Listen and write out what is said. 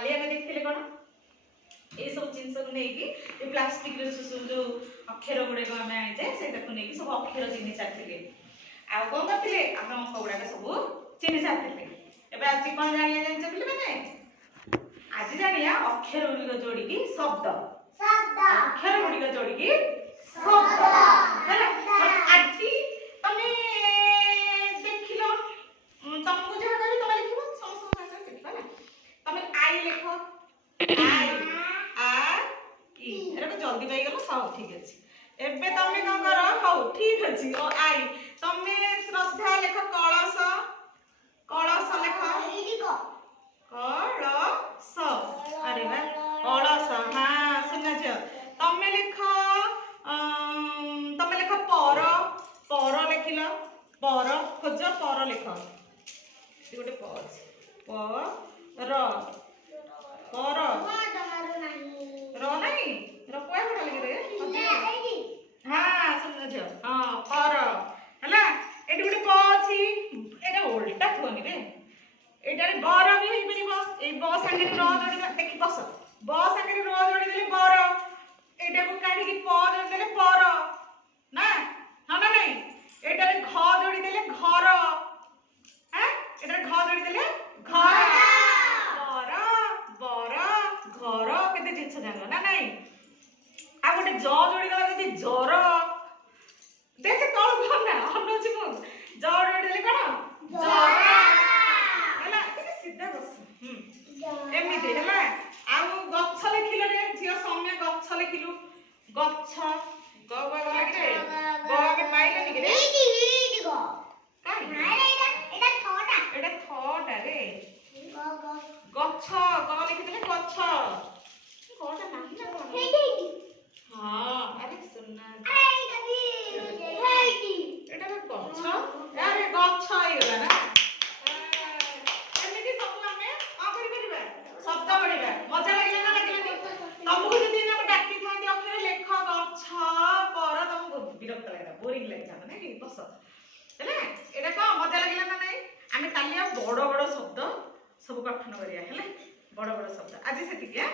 काली आमे देखिले कोन ए सब जिंस को नै कि ए प्लास्टिक रे जो अक्षर गुडे को आमे आइजे सेटा को नै कि सब अक्षर चिन्हि साथिले आ कोन करथिले आपण अंक गुडा सब चिन्हि साथिले एबे आज कोन जानिया जानिछ बिले माने आज जानिया अक्षर गुडी को जोडी की शब्द अक्षर गुडी को जोडी की शब्द हैला आटी तमे देखिलो तुमको जहा करी तमे लिखबो समस्त भाषा लिखबा ना तमे आई लिखो आई आ ई एरा को जल्दी पाई गेलो हां ठीक अछि एबे तमे कोन करो हां ठीक अछि ओ आई तमे श्रद्धा लिखो कलश कलश लिखो लिखो कलश अरे वाह कलश हां सुना छ तमे लिखो पर लिखिल पर खोज पर लिख गोटे पर नहीं रकुआ बड़ा लिख रे हां सुन छ हां पर हला एटी गोटे प अछि एटा उल्टा थोनी रे एटा रे बर भी होई परिबो ए ब संगे र जोड़ी देखि बस ब संगे र जोड़ी देले बर एटा को काढी की प जोड़ी देले पर ना हां ना नहीं एटा रे घ जोड़ी देले घर हैं एटा रे घ जोड़ी देले घर बर घर केते जिंस जानलो ना नहीं आ गोटे ज जोड़ी देला केते जर देख कौन कोन ना अनुछि मु ज जोड़ी देले कोन जर हला केते सीधा बस एमिति हला आ गच्छ लिखिलो रे जियो सम्य गच्छ लिखिलु गच्छ ग ग लागि रे ग के पाइले नि रे ईडी ग काई नाइ एटा थटा रे ग ग गच्छ ग लिखि देले गच्छ कोटा नाही ना कोन हेडी हां अरे सुनना अरे एटा हेडी एटा गच्छ अरे गच्छ आइला ना एमिति सब हमें आ करि परिबा शब्द पढिबा मजा लागिला ना लागिला तुमको जदी ना डाकी थांती अक्षर लेख गच्छ पर तुमको विरक्त लागला बोरिंग लागला ना कि बस हैला एटा का मजा लागिला ना नहीं आमे कालिया बड़ बड़ शब्द सब गठन करिया हैला बड़ बड़ शब्द आज सेति के